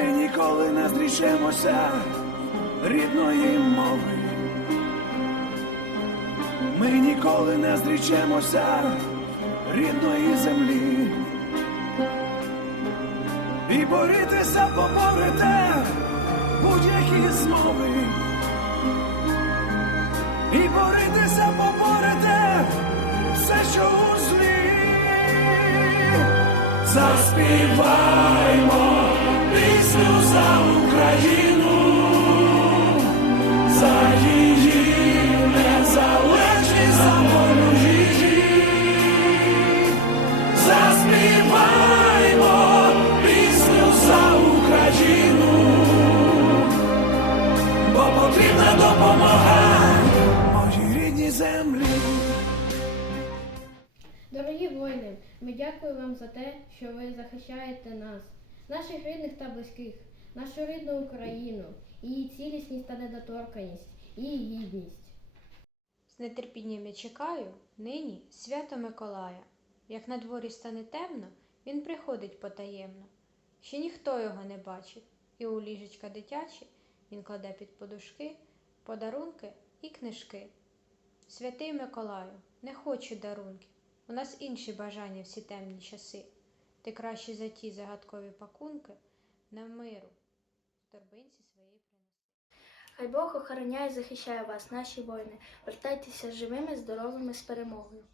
ніколи не зрішемося рідної мови. Ми ніколи не зрічемося рідної землі. І борітися поборете будь-які змови. І борітися поборете все, що у злі. Заспіваймо потрібна допомога моїй рідній землі. Дорогі воїни, ми дякуємо вам за те, що ви захищаєте нас, наших рідних та близьких, нашу рідну Україну, її цілісність та недоторканість, її гідність. З нетерпінням я чекаю нині свято Миколая. Як на дворі стане темно, він приходить потаємно. Ще ніхто його не бачив, і у ліжечка дитячі він кладе під подушки подарунки і книжки. Святий Миколаю, не хочу дарунків. У нас інші бажання всі темні часи. Ти краще за ті загадкові пакунки на миру в торбинці своєї принеси. Хай Бог охороняє і захищає вас, наші воїни. Вертайтеся живими, здоровими з перемогою.